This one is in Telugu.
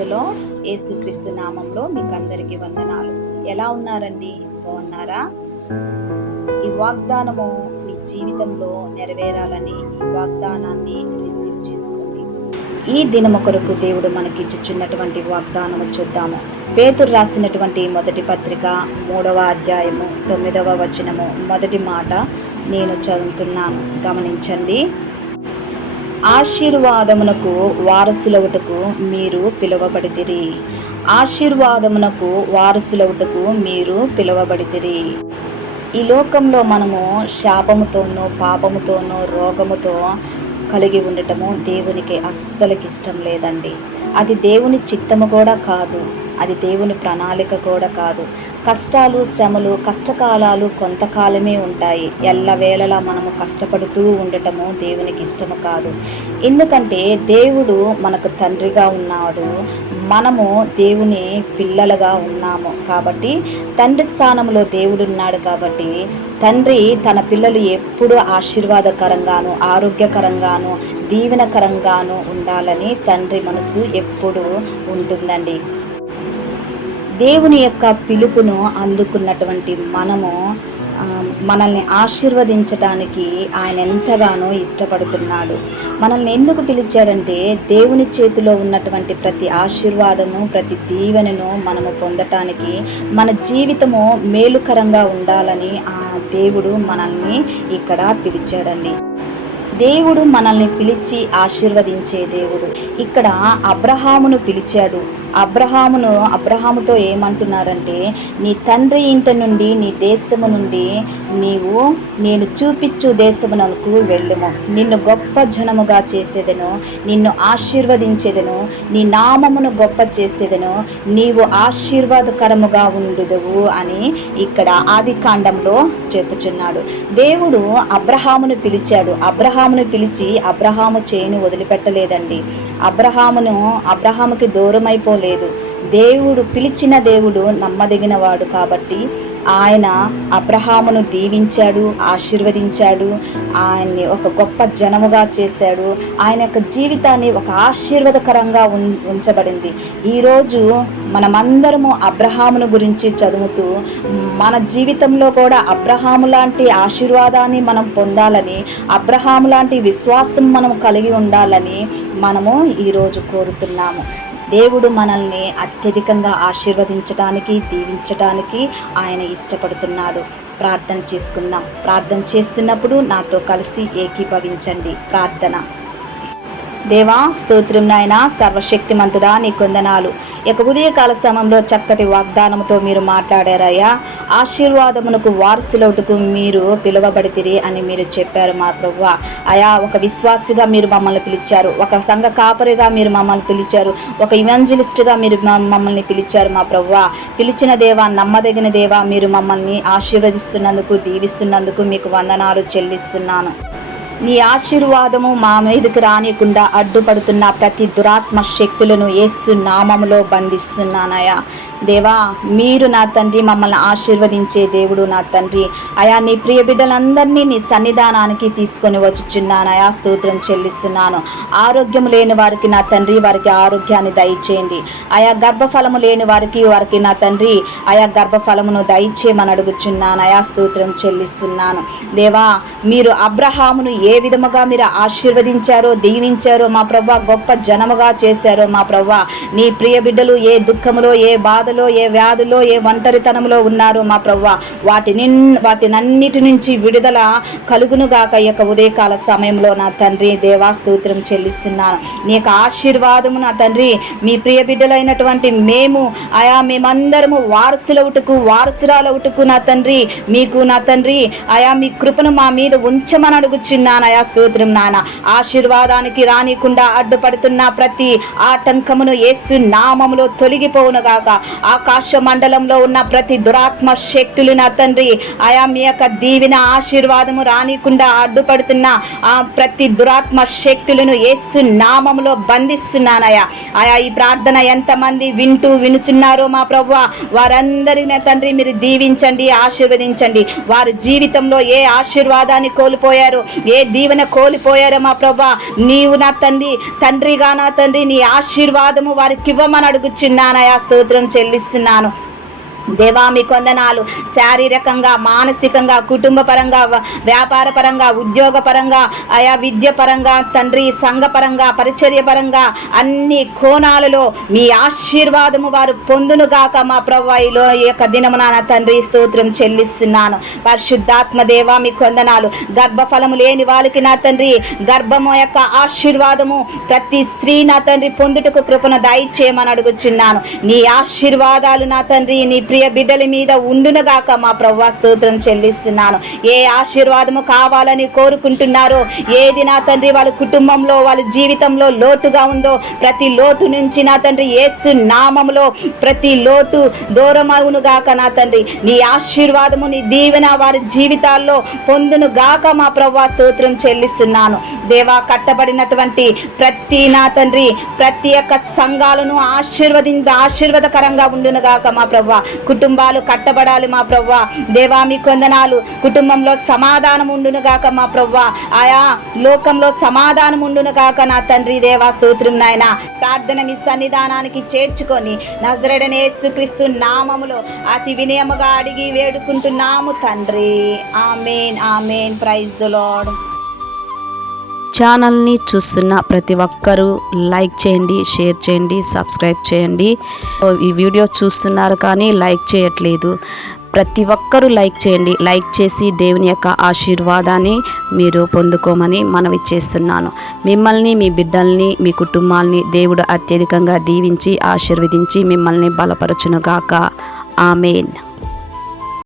The lord. యేసుక్రీస్తు నామంలో మీకు అందరికీ వందనాలు. ఎలా ఉన్నారండి? బాగున్నారా? ఈ వాగ్దానము మీ జీవితంలో నెరవేరాలని ఈ వాగ్దానాన్ని రిసీవ్ చేసుకోండి. ఈ దినము కొరకు దేవుడు మనకిచ్చుచున్నటువంటి వాగ్దానము చూద్దాము. పేతురు రాసినటువంటి మొదటి పత్రిక 3వ అధ్యాయము 9వ వచనము మొదటి మాట నేను చదువుతున్నాను, గమనించండి. ఆశీర్వాదమునకు వారసులవుటకు మీరు పిలువబడితిరి. ఆశీర్వాదమునకు వారసులవుటకు మీరు పిలువబడితిరి. ఈ లోకంలో మనము శాపముతోనో పాపముతోనో రోగముతో కలిగి ఉండటము దేవునికి అస్సలకి ఇష్టం లేదండి. అది దేవుని చిత్తము కూడా కాదు, అది దేవుని ప్రణాళిక కూడా కాదు. కష్టాలు, శ్రమలు, కష్టకాలాలు కొంతకాలమే ఉంటాయి. ఎల్లవేళలా మనము కష్టపడుతూ ఉండటము దేవునికి ఇష్టము కాదు. ఎందుకంటే దేవుడు మనకు తండ్రిగా ఉన్నాడు, మనము దేవుని పిల్లలుగా ఉన్నాము. కాబట్టి తండ్రి స్థానంలో దేవుడు ఉన్నాడు. కాబట్టి తండ్రి తన పిల్లలు ఎప్పుడు ఆశీర్వాదకరంగాను, ఆరోగ్యకరంగాను, దీవెనకరంగాను ఉండాలని తండ్రి మనసు ఎప్పుడు ఉంటుందండి. దేవుని యొక్క పిలుపును అందుకున్నటువంటి మనము మనల్ని ఆశీర్వదించడానికి ఆయన ఎంతగానో ఇష్టపడుతున్నాడు. మనల్ని ఎందుకు పిలిచాడంటే దేవుని చేతిలో ఉన్నటువంటి ప్రతి ఆశీర్వాదము, ప్రతి దీవెనను మనము పొందటానికి, మన జీవితము మేలుకరంగా ఉండాలని ఆ దేవుడు మనల్ని ఇక్కడ పిలిచాడండి. దేవుడు మనల్ని పిలిచి ఆశీర్వదించే దేవుడు. ఇక్కడ అబ్రహామును పిలిచాడు. అబ్రహాముతో ఏమంటున్నారంటే, నీ తండ్రి ఇంట నుండి, నీ దేశము నుండి నేను చూపించు దేశమునకు వెళ్ళుము. నిన్ను గొప్ప జనముగా చేసేదను, నిన్ను ఆశీర్వదించేదను, నీ నామమును గొప్ప చేసేదను, నీవు ఆశీర్వాదకరముగా ఉండుదువు అని ఇక్కడ ఆది కాండంలో చెప్పుచున్నాడు. దేవుడు అబ్రహామును పిలిచాడు. అబ్రహామును పిలిచి అబ్రహాము చేయిని వదిలిపెట్టలేదండి. అబ్రహాముకి దూరమైపోలేదు. దేవుడు పిలిచిన దేవుడు నమ్మదగిన వాడు. కాబట్టి ఆయన అబ్రహామును దీవించాడు, ఆశీర్వదించాడు, ఆయన్ని ఒక గొప్ప జనముగా చేశాడు. ఆయన యొక్క జీవితాన్ని ఒక ఆశీర్వాదకరంగా ఉంచబడింది. ఈరోజు మనమందరము అబ్రహామును గురించి చదువుతూ మన జీవితంలో కూడా అబ్రహాము లాంటి ఆశీర్వాదాన్ని మనం పొందాలని, అబ్రహాము లాంటి విశ్వాసం మనం కలిగి ఉండాలని మనము ఈరోజు కోరుతున్నాము. దేవుడు మనల్ని అత్యధికంగా ఆశీర్వదించడానికి, దీవించడానికి ఆయన ఇష్టపడుతున్నాడు. ప్రార్థన చేసుకుందాం. ప్రార్థన చేస్తున్నప్పుడు నాతో కలిసి ఏకీభవించండి. ప్రార్థన. దేవా, స్తోత్రం నాయన, సర్వశక్తిమంతుడా, నీ కొందనాలు. ఇక ఉదయకాల సమయంలో చక్కటి వాగ్దానంతో మీరు మాట్లాడారయ్యా. ఆశీర్వాదమునకు వారసులవుటకు మీరు పిలువబడితిరి అని మీరు చెప్పారు మా ప్రభువా. అయా, ఒక విశ్వాసిగా మీరు మమ్మల్ని పిలిచారు, ఒక సంఘ కాపరిగా మీరు మమ్మల్ని పిలిచారు, ఒక ఇవాంజలిస్ట్గా మీరు మమ్మల్ని పిలిచారు మా ప్రభువా. పిలిచిన దేవా, నమ్మదగిన దేవా, మీరు మమ్మల్ని ఆశీర్వదిస్తున్నందుకు, దీవిస్తున్నందుకు మీకు వందనాలు చెల్లిస్తున్నాను. నీ ఆశీర్వాదము మా మీదకి రానికుండా అడ్డుపడుతున్న ప్రతి దురాత్మ శక్తులను యేసు నామములో బంధిస్తున్నానయా. దేవా, మీరు నా తండ్రి మమ్మల్ని ఆశీర్వదించే దేవుడు నా తండ్రి. అయా, నీ ప్రియ బిడ్డలందరినీ నీ సన్నిధానానికి తీసుకొని వచ్చుచున్నానయా. స్తోత్రం చెల్లిస్తున్నాను. ఆరోగ్యం లేని వారికి నా తండ్రి, వారికి ఆరోగ్యాన్ని దయచేయండి. అయా, గర్భఫలము లేని వారికి నా తండ్రి, అయా గర్భఫలమును దయచేయమని అడుగుచున్నానయా. స్తోత్రం చెల్లిస్తున్నాను. దేవా, మీరు అబ్రహామును ఏ విధముగా మీరు ఆశీర్వదించారో, దీవించారో మా ప్రభా, గొప్ప జనముగా చేశారో మా ప్రభా, నీ ప్రియ బిడ్డలు ఏ దుఃఖములో, ఏ బాధ, ఏ వ్యాధులో, ఏ ఒంటరితనంలో ఉన్నారో మా ప్రభువా, వాటినన్నిటి నుంచి విడుదల కలుగునుగాక. ఈ యొక్క ఉదయకాల సమయంలో నా తండ్రి దేవా, స్తోత్రం చెల్లిస్తున్నాను. నీ యొక్క ఆశీర్వాదము నా తండ్రి, మీ ప్రియ బిడ్డలైనటువంటి మేమందరము వారసురాలవుటకు నా తండ్రి, మీకు నా తండ్రి అయా మీ కృపను మా మీద ఉంచమని అడుగుచున్నాను. అయా స్తోత్రం నాన్న. ఆశీర్వాదానికి రానికుండా అడ్డుపడుతున్న ప్రతి ఆటంకమును యేసు నామములో తొలగిపోవునుగాక. ఆకాశ మండలంలో ఉన్న ప్రతి దురాత్మ శక్తులు నా తండ్రి ఆయా మీ యొక్క దీవెన ఆశీర్వాదము రానికుండా అడ్డుపడుతున్న ఆ ప్రతి దురాత్మ శక్తులను యేసు నామములో బంధిస్తున్నానయ్యా. ఆయా ఈ ప్రార్థన ఎంతమంది వినుచున్నారో మా ప్రభువా వారందరినీ తండ్రి మీరు దీవించండి, ఆశీర్వదించండి. వారి జీవితంలో ఏ ఆశీర్వాదాన్ని కోల్పోయారో, ఏ దీవెన కోల్పోయారో మా ప్రభువా నీవు నా తండ్రిగా నా తండ్రి నీ ఆశీర్వాదము వారికి ఇవ్వమని అడుగుచున్నానయా. స్తోత్రం చెల్లిస్తున్నాను దేవా. మీ కొందనాలు. శారీరకంగా, మానసికంగా, కుటుంబ పరంగా, వ్యాపార పరంగా, ఉద్యోగ పరంగా, ఆయా విద్య పరంగా తండ్రి, సంఘ పరంగా, పరిచర్య పరంగా అన్ని కోణాలలో మీ ఆశీర్వాదము వారు పొందునుగాక మా ప్రభువా. ఈ యొక్క దినమున నా తండ్రి స్తోత్రం చెల్లిస్తున్నాను. పరిశుద్ధాత్మ దేవా మీ కొందనాలు. గర్భఫలము లేని వాళ్ళకి నా తండ్రి గర్భము యొక్క ఆశీర్వాదము ప్రతి స్త్రీ నా తండ్రి పొందుటకు కృపను దయచేయమని అడుగుచున్నాను. నీ ఆశీర్వాదాలు నా తండ్రి నీ ప్రియ బిడ్డల మీద ఉండునుగాక మా ప్రభువా. స్తోత్రం చెల్లిస్తున్నాను. ఏ ఆశీర్వాదము కావాలని కోరుకుంటున్నారో, ఏది నా తండ్రి వాళ్ళ కుటుంబంలో వాళ్ళ జీవితంలో లోటుగా ఉందో ప్రతి లోటు నుంచి నా తండ్రి యేసు నామములో ప్రతి లోటు దూరమవునుగాక నా తండ్రి. నీ ఆశీర్వాదము నీ దీవెన వారి జీవితాల్లో పొందునుగాక మా ప్రభువా. స్తోత్రం చెల్లిస్తున్నాను దేవా. కట్టబడినటువంటి ప్రతి నా తండ్రి ప్రతి ఒక్క సంఘాలను ఆశీర్వాదకరంగా ఉండునుగాక మా ప్రభువా. కుటుంబాలు కట్టబడాలి మా ప్రభువా. దేవా మీ కొందనాలు. కుటుంబంలో సమాధానం ఉండునుగాక మా ప్రభువా. ఆయా లోకంలో సమాధానం ఉండునుగాక నా తండ్రి దేవా. స్తోత్రం నాయన. ప్రార్థన మీ సన్నిధానానికి చేర్చుకొని నజరేయుడైన యేసుక్రీస్తు నామములో అతి వినయముగా అడిగి వేడుకుంటున్నాము తండ్రి. ఆమేన్, ఆమేన్. Praise the Lord. ఛానల్ని చూస్తున్న ప్రతి ఒక్కరూ లైక్ చేయండి, షేర్ చేయండి, సబ్స్క్రైబ్ చేయండి. ఈ వీడియో చూస్తున్నారు కానీ లైక్ చేయట్లేదు. ప్రతి ఒక్కరూ లైక్ చేయండి. లైక్ చేసి దేవుని యొక్క ఆశీర్వాదాన్ని మీరు పొందుకోమని మనవి చేస్తున్నాను. మిమ్మల్ని, మీ బిడ్డల్ని, మీ కుటుంబాల్ని దేవుడు అత్యధికంగా దీవించి ఆశీర్వదించి మిమ్మల్ని బలపరచునుగాక. ఆమేన్.